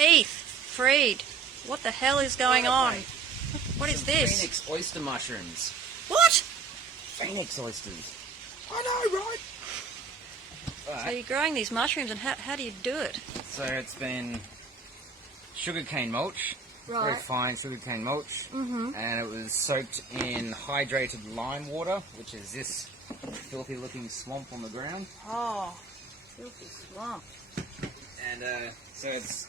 Heath, Freed, what the hell is going on? What is this? Phoenix oyster mushrooms. What? Phoenix oysters. I know, right? So you're growing these mushrooms, and how do you do it? So it's been sugarcane mulch, very fine sugarcane mulch, and it was soaked in hydrated lime water, which is this filthy looking swamp on the ground. Oh, filthy swamp. And so it's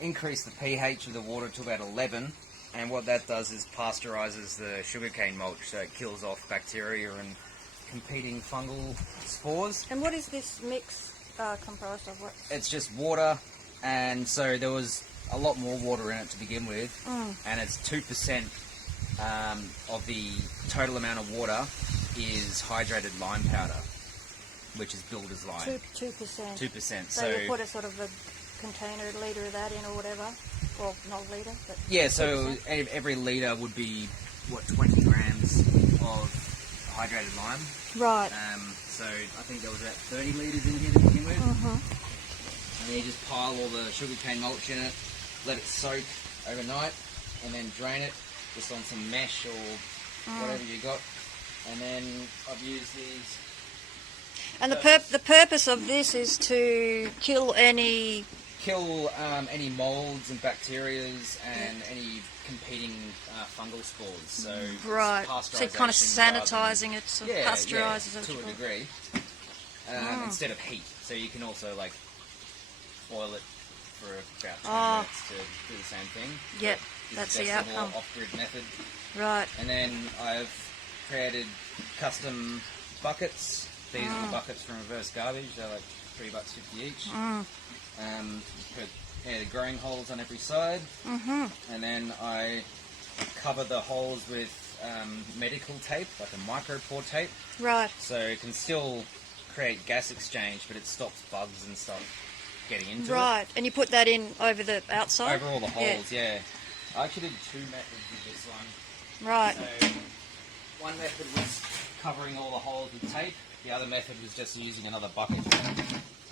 increased the pH of the water to about 11, and what that does is pasteurizes the sugarcane mulch, so it kills off bacteria and competing fungal spores. And what is this mix composed of? What? It's just water, and so there was a lot more water in it to begin with, and it's 2% of the total amount of water is hydrated lime powder, which is builder's lime. 2%. 2%. So you put a sort of a container, a litre of that in or whatever? Well, not a litre, but... Yeah, so every litre would be, 20 grams of hydrated lime. Right. So I think there was about 30 litres in here to begin with. And then you just pile all the sugarcane mulch in it, let it soak overnight, and then drain it just on some mesh or whatever you got. And then I've used these. And the purpose of this is to kill any molds and bacterias and any competing fungal spores. So right. So kind of sanitizing it, sort of pasteurises it to a degree. Instead of heat, so you can also like boil it for about 10 minutes to do the same thing. Yep, that's the outcome. Off-grid method. Right. And then I've created custom buckets. These are the buckets from Reverse Garbage. They're like $3.50 each. Put the growing holes on every side, and then I cover the holes with medical tape, like a micropore tape. Right. So it can still create gas exchange, but it stops bugs and stuff getting into it. Right. And you put that in over the outside? Over all the holes, yeah. I actually did two methods with this one. Right. So one method was covering all the holes with tape. The other method was just using another bucket.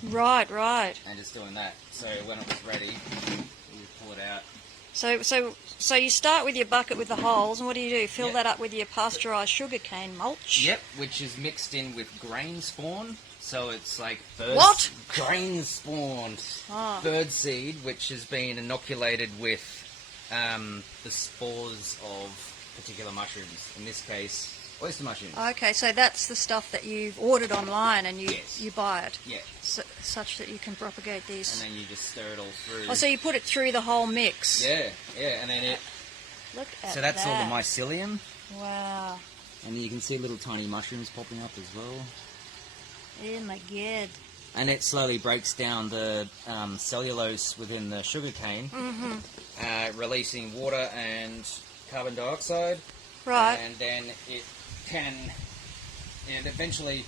Right, right. And just doing that. So when it was ready, you pull it out. So you start with your bucket with the holes, and what do? Fill that up with your pasteurised sugarcane mulch? Yep, which is mixed in with grain spawn. So it's like grain spawned bird seed, which has been inoculated with the spores of particular mushrooms. In this case, oyster mushrooms. Okay, so that's the stuff that you've ordered online and you buy it? Yeah. Such that you can propagate these. And then you just stir it all through. Oh, so you put it through the whole mix? Yeah, and then it... Look at that. So that's all the mycelium. Wow. And you can see little tiny mushrooms popping up as well. Oh my god. And it slowly breaks down the cellulose within the sugarcane, releasing water and carbon dioxide. Right. And then it can, and eventually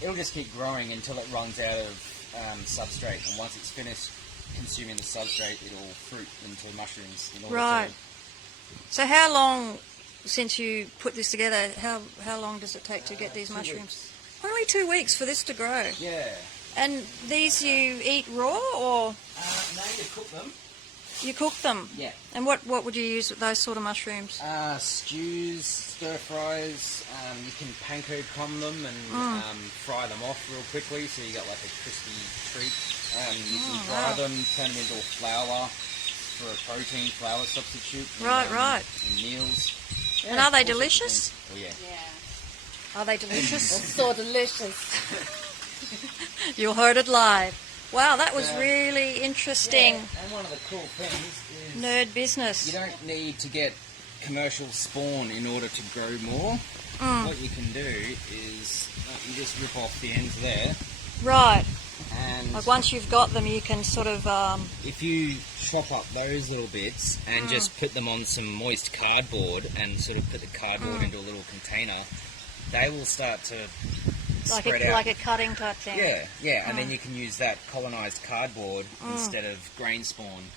it'll just keep growing until it runs out of substrate. And once it's finished consuming the substrate, it'll fruit into mushrooms. In order to... So how long, since you put this together, how long does it take to get these mushrooms? Weeks. Only 2 weeks for this to grow? Yeah. And these you eat raw, or? No, you cook them. You cook them? Yeah. And what would you use with those sort of mushrooms? Stews, stir fries, you can panko crumb them and fry them off real quickly so you got like a crispy treat. You can dry them, turn them into a flour for a protein flour substitute. Right. In meals. Yeah, and are they delicious? Oh yeah. Are they delicious? It's so delicious. You heard it live. Wow, that was really interesting. Yeah, and one of the cool things is... Nerd business. You don't need to get commercial spawn in order to grow more. What you can do is you just rip off the ends there. Right. And like once you've got them, you can sort of... If you chop up those little bits and just put them on some moist cardboard and sort of put the cardboard into a little container, they will start to... Like a cutting type thing. Yeah, and then you can use that colonised cardboard instead of grain spawn.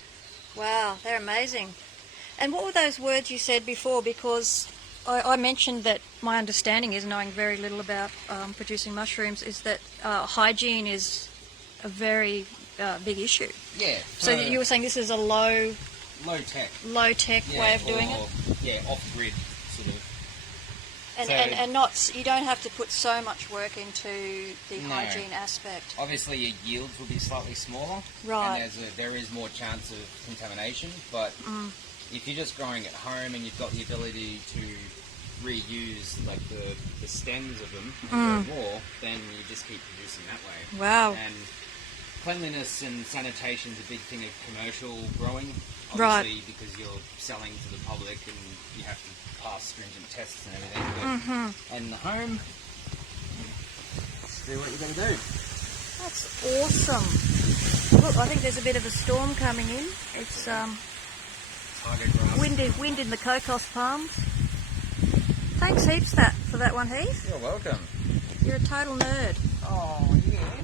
Wow, they're amazing. And what were those words you said before? Because I mentioned that my understanding is, knowing very little about producing mushrooms, is that hygiene is a very big issue. Yeah. So you were saying this is a low tech way of doing it? Yeah, off-grid sort of. And not, you don't have to put so much work into the No. hygiene aspect. Obviously, your yields will be slightly smaller, Right. and there is more chance of contamination. But if you're just growing at home and you've got the ability to reuse like the stems of them and grow more, then you just keep producing that way. Wow. And cleanliness and sanitation is a big thing of commercial growing, Right. obviously, because you're selling to the public and you have to pass stringent tests and everything. But in the home, just do what you got to do. That's awesome. Look, I think there's a bit of a storm coming in. It's Tiger grass. wind in the cocos palms. Thanks heaps for that one, Heath. You're welcome. You're a total nerd. Oh, yeah.